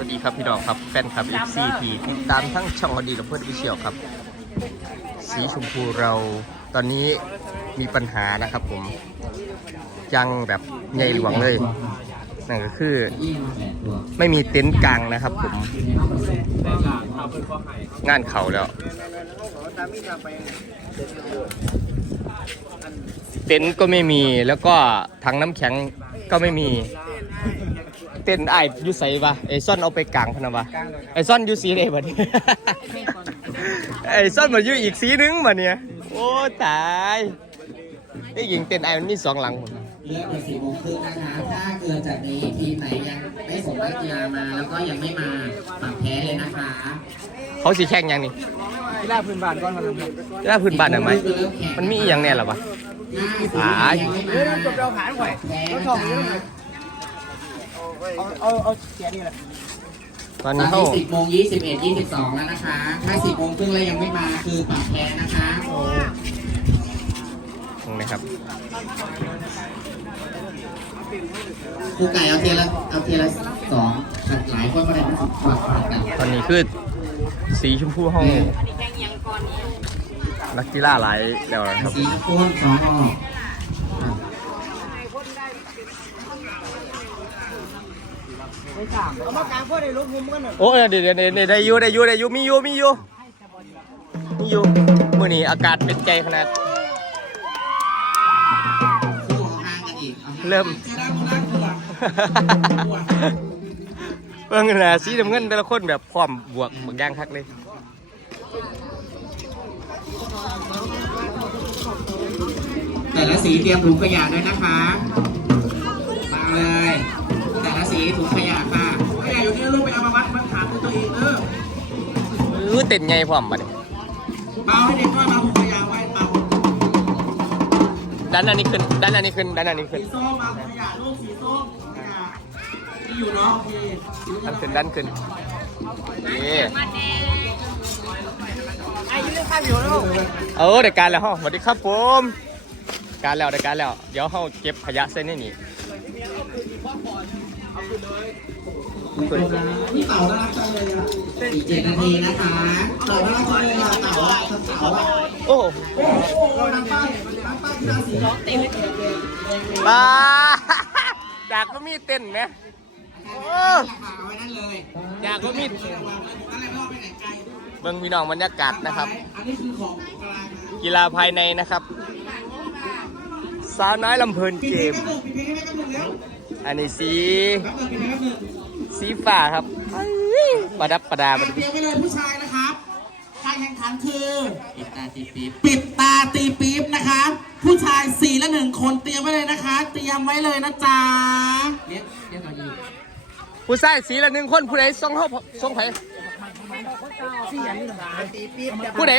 วัสดีครับพี่น้องครับแฟนคลับ FC ทีติดตามทั้งช่องอดีตและเพื่อนวิเชียวครับ สีชมพูเราตอนนี้มีปัญหานะครับผมยังแบบใหญ่หลวงเลยนั่นก็คือไม่มีเต็นท์กลางนะครับผม งานเขาแล้ว เต็นท์ก็ไม่มีแล้วก็ถังน้ำแข็งก็ไม่มี เต็นท์ไอ้ายอยูไสวะไอซ่อนเอาไปกลางพะนะวะไอซ่อนอยูสีเดบัดนี้ ไอซ่อนมาอยู่อีกสีหนึงมาเนี่ยโอ้ตายไอ้หญิงเต็นท์ไอ้ายมันมีสองหลังหมดเลือกไปสี่โมงครึ่งนะคะ ถ้าเกินจากนี้ทีมไหนยังไม่ส่งนักกีฬามา แล้วก็ยังไม่มาปรับแพ้เลยนะคะเขาสีแข่งยังนี่กีฬาพื้นบ้านก่อนมาครับกีฬาพื้นบ้านอะไหมมันมีอหย่างแน่หรอวะหาหายังไม่เดี๋ยวมาจบเราผ่านไปแพ้เรานะชอบคะ เยอะเลยเอาเอาเอาเสียนี่แหละตอนตอนี้นเขานี้สิบโมงยี่สิบเอ็ดยี่สิบสองแล้วนะคะ ถ้าสิบโมงครึ่งแล้วยังไม่มาคือปรับแพ้นะคะตรงนี้ครับ ครูไก่เอาเทียละเอาเทียละสองหลายคนมาเลยนะปรับปรับกันตอนนี้คือสีชมพูห้องนักกีฬาหลายแล้วนะครับ สีโคนสองออก เอามากลางพวกในลูกมุมกันหน่อยโอ้เดี๋ยวเดี๋ยวเดี๋ยวได้อยูได้อยูได้อยูมีอยูมีอยูมีอยูมื่อนี้อากาศเป็นใจขนาดคู่เอาห่างกันอีกอาห่างเริ่มจะได้คนละตัวตัวเบิ่งนะสีน้ำเงินแต่ละคนแบบพร้อมบวกบวกย่างคักเลยแต่ละสีเตรียมถุงขยะด้วยนะคะมาเลยแต่ละสี ถุงขยะค่ะขยะอยู่ที่ลูกไปเอามาวัดมันถามตัวเองเออเออเต้นไงพร้อมบัดนี้เบาให้เด็กว่ามาถุงขยะไว้เบาด้านอันนี้ขึ้นด้านอันนี้ขึ้นด้านอันนี้ขึ้นสีส้มมาถุงขยะลูกสีส้มถุงขยะที่อยู่เนาะโอเคด้านขึ้นด้านขึ้นนี่ไอ้ยืนข้ามอยู่แล้วเออได้การแล้วฮาสวัสดีครับผมการแล้วได้การแล้ว เดี๋ยวเฮาเก็บขยะเส้นนี่นี่ นี่เต่าน่ารักจังเลยอะอีกเจ็ดนาทีนะคะเต่าน่ารักจังเลยอะเต่าอะเต่าอะโอ้โหน้ำป้ายน้ำป้ายกีฬาสีร้องเต็มปลาจากก็มีเต้นไหมโอ้อยจากก็มีนั่นแหละไม่ต้องไปไหนไกลเบิ่งพี่น้องบรรยากาศนะครับ กีฬาภายในนะครับ สาวน้อยลำเพลินเกม แป๊บนึงปิดเพลงให้แป๊บนึงแล้วอันนี้สีแป๊บนึงปิดเพลงแป๊บนึงสีฟ้าครับประดับประดาประดับเตรียมไว้เลยผู้ชายนะครับการแข่งขันคือปิดตาตีปี๊บปิดตาตีปี๊บนะคะ ผู้ชายสี่และหนึ่งคนเตรียมไว้เลยนะคะ เตรียมไว้เลยนะจ๊ะเรียกเรียกก่อนดีผู้ชายสีละหนึ่งคนผู้ใดส่งเขาส่งไผผู้ใด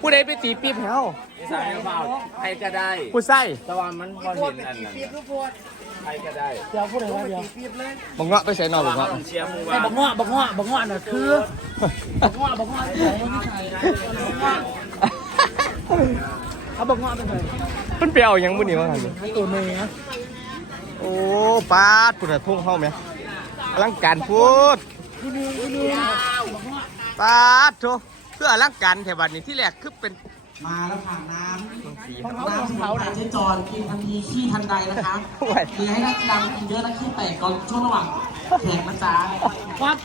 ผู้ใดไปตีปี๊บให้เฮาใช่เปล่าใครก็ได้ ผู้ชายแต่ว่ามันพอเห็นอันนั้น ใครก็ได้เดี๋ยวพูดอะไรเดี๋ยวบังเงาะไปใส่นอนบังเงาะเชียร์มูว่าบักเงาะบักเงาะบักเงาะน่ะคือบักเงาะบักเงาะที่ไหนเอาบักเงาะไปเลยมันไปเอาหยังบุนี่มาทำนี่ตัวเมย์นะโอ้ปาดปุ่นอะทุ่งเข้าไหมอลังการพูดที่นี่ที่นี่ปาดโถเพื่ออลังการแถวบัดนี้ที่แรกคือเป็น มาแล้วค่ะน้ำสีน้ำที่เขาดันเจ๊จอนกินทันทีขี้ทันใดนะคะโอ้ยคือให้นักกีฬากินเยอะนะขี้แตกก่อนช่วงระหว่างแข่งนะจ๊ะวัด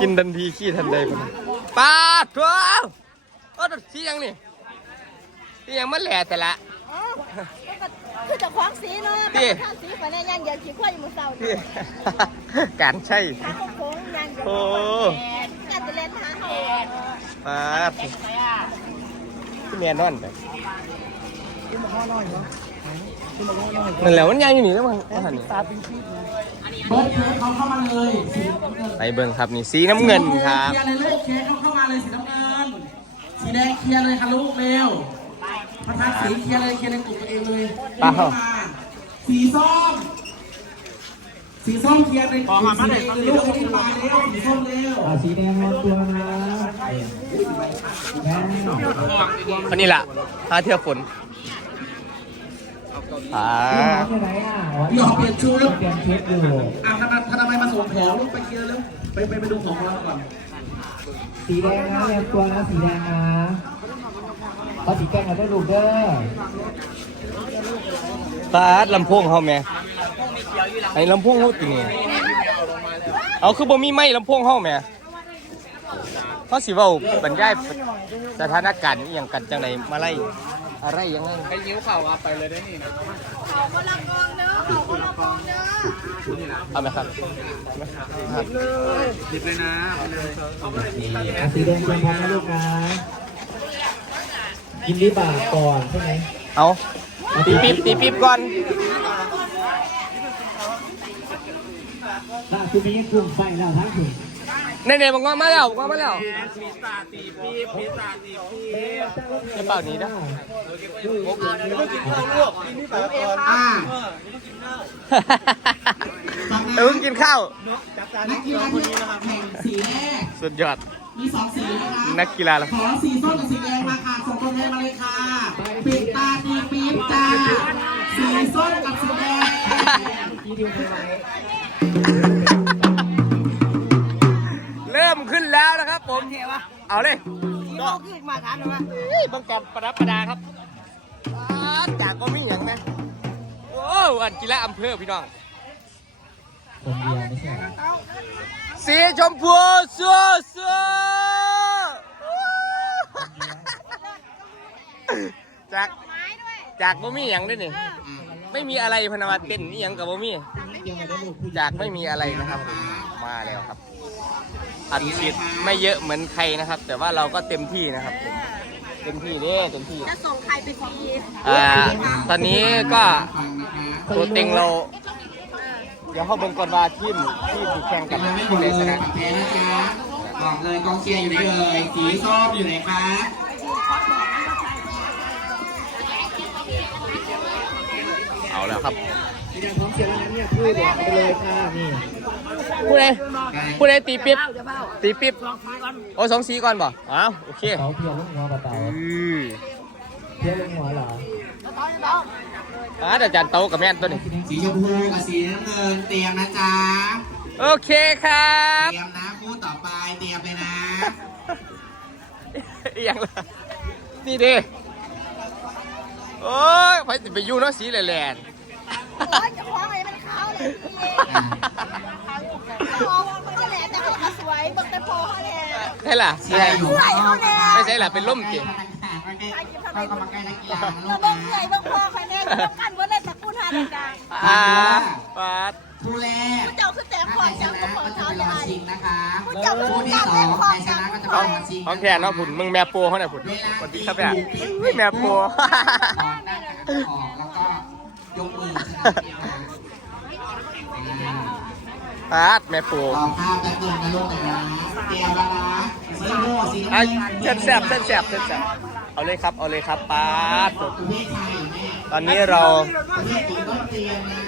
กินทันทีขี้ทันใดพุ่นปาดโถโอ้สีหยังนี่สีหยังมันแหล่แต่ละคือเจะคว้าของสีเนาะนี่ข้ามสีไปเนี่ยยันเดียวขี้ควายมือเศร้าที่การใช่ขาโค้งๆยันเดียวโอ้ยันจะเล่นหาเขาปาดที่ แม่นอนไปนั่นแหละมันยังอยู่นี่แล้วมันว่าหันนี่ตาเป็นชีพนะเบิร์ดเค้กเขาเข้ามาเลยสีน้ำเงินไปเบิ่งครับนี่สีน้ำเงินครับ เคลียร์เลยลูกเค้กเขาเข้ามาเลยสีน้ำเงิน สีแดงเคลียร์เลยค่ะลูกเร็วประทัดสีเคลียร์เลยเคลียร์ในกลุ่มตัวเองเลยเปล่า เข้ามาสีส้ม สีส้มเคลียร์ในกลุ่มสีแดงเลยลูกรีบมาเร็วสีส้มเร็วสีแดงมองตัวนะ แดงคนนี้ล่ะหาเที่ยวฝนอ่าหยอกเปลี่ยนชุดเตรียมชุดอยู่อะทำไมทำไมมาส่งของลูกไปเคลียร์ล้วไปไปไปดูของเราก่อน สีแดงนะเรียนตัวนะสีแดงนะเอาสีแดงมาได้ลูกเด้อปาดลำโพงเฮาแม่ไอ้ลำโพงเฮาตินี่เอาคือบ่มีไม้ลำโพงเฮาแม่ เขาสิเว้าบรรยายสถานการณ์อีหยังกันจังไดมาไล่อะไรยังไงไปยิ้วเข่าเอาไปเลยได้นี่นะเขาคนละกองเด้อเขาคนละกองเด้อเอาไหมครับครับหยิบเลยนะเอาเลยเอาเลยอะสีแดงเตรียมพร้อมนะลูกนะยินดีบ่าก่อนใช่ไหมเอาตีปิ๊บตีปิ๊บก่อนถ้าคุณมีกลุ่มไฟแล้วทั้งถึง เน่ๆบังงอมาแล้วบังงอมาแล้วมีตาตีปี๊บมีตาตีปี๊บกระเป๋านี้นะอ่าเดี๋ยวเพิ่งกินข้าว นักกีฬาที่แข่งสีแรก สุดยอด มีสองสีนะคะนักกีฬาละขอสีส้มกับสีแดงมาค่ะส่งตัวแทนมาเลยค่ะปิดตาดีปี๊บจ้าสีส้มกับสีแดง เอาเลยก็ขึ้นมาถามหน่อยว่าบังกับประดับประดาครับจากก็มีอย่างไหมโอ้อันกีฬาอำเภอพี่น้องคนเดียวไม่ใช่เหรอสีชมพูสัวสัวจากจากบ่มีอย่างด้วยนี่ไม่มีอะไรพนวัตเต้นนี่ยังกับบ่มียังไม่ได้ลูกผู้หญิงจากไม่มีอะไรนะครับ มาแล้วครับ อัดฉีดไม่เยอะเหมือนใครนะครับ แต่ว่าเราก็เต็มที่นะครับผมเต็มที่เด้เต็มที่จะส่งใครไปทีอ่าตอนนี้ก็ตัวเต็งเรา เดี๋ยวเข้าเบิ่งก่อนว่าทีมทีมที่แข่งกับมาไม่ผู้หมดใดเลยชนะปักแพ้นะจ๊ะบอกเลยกองเชียร์อยู่ไหนเอ่ยสีส้มอยู่ไหนคะเอาแล้วครับสีแดงพร้อมเสียแล้วนะเนี่ยพูดบอกไปเลยค่ะนี่ ผู้ใดผู้ใดตีปิ๊บตีปิ๊บโอ้สองสีก่อนบ่อ้าวโอเคเขาเพียวลูกหัวเปล่าอือๆเพียวลูกหัวเหรออ่าอาจารย์โตกับแม่นตัวนี้สีชมพูกับสีน้ำเงินเตรียมนะจ๊ะโอเคครับ เตรียมนะคู่ต่อไปเตรียมเลยนะอหยังล่ะนี่เด้โอ้ยไปสิไปอยู่เนาะสีแหลนโอ้ยจะคว้าอะไรมันขาวเลยพี่พอมันจะแหลแต่เขาก็สวยเบิกแต่พอเขาแหละ ใช่ล่ะเชียร์อยู่สวยเขาแหละไม่ใช่ล่ะเป็นล่มจิเข้ากำลังกายนักกีฬานะลูเรากเบินะกใหญ่เบิกพอใครแน่ต้องกันว่าเลยตะกูทานดังอ่าปาดคู่แรกผู้เจ้าคือแต่ถ้าขอใครชจังนะก็ขอก็จะเท้าเป็นรได้องชิงนะคะผู้เจ้าคือคู่ที่จังสอแต่งขอใครชจังนะก็จะขเป็อนงรองชิงของแทนเนาะผุนมึงแม่โปเขาเนี่ยผุนสวัสดีครับเนี่ยอุ้ยแม่โปออกได้ออกแล้วก็ยกมือชนะอ่า ปาดแม่โปรอข้าวแป๊บนึงนะลูกนะเตรียมแล้วนะสีโม่สีน้ำอะเงินแซ่บแซ่บแซ่บแซ่บแซ่บเอาเลยครับเอาเลยครับปาดประเภทชายอยู่แม่ตอนนี้เราประเภทหญิงต้องเตรียมนะ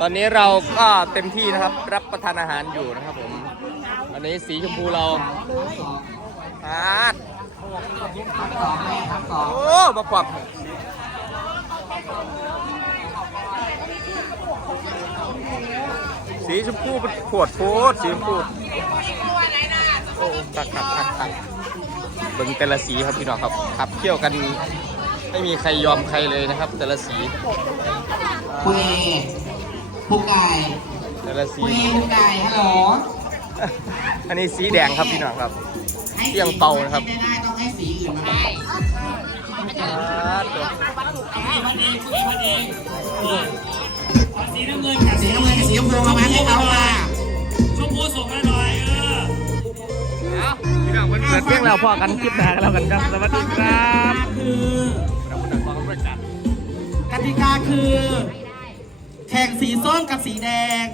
ตอนนี้เราก็เต็มที่นะครับ รับประทานอาหารอยู่นะครับผมอันนี้สีชมพูเราปาดสองแม่ครับสองโอ้มาปรับ สีชมพูเป็นขวดโพดสีชมพูโอ้ตักตักตักตักเบิ่งแต่ละสีครับพี่น้องครับขับเที่ยวกันไม่มีใครยอมใครเลยนะครับ แต่ละสีคุยผู้ไก่แต่ละสีคุยผู้ไก่ฮัลโหลอันนี้สีแดงครับพี่น้องครับให้เที่ยงเป่านะครับไม่ได้ต้องให้สีอื่นมาให้อ่าตัวสีน้ำเงินกับ สีชมพูมาให้เขาค่ะพี่น้องมันเปิดเพลงแล้วพอกันคลิปหน้ากันแล้วกันครับ สวัสดีครับคือเราเป็นนักร้องด้วยกันกติกาคือ แข่งสีส้มกับสีแดง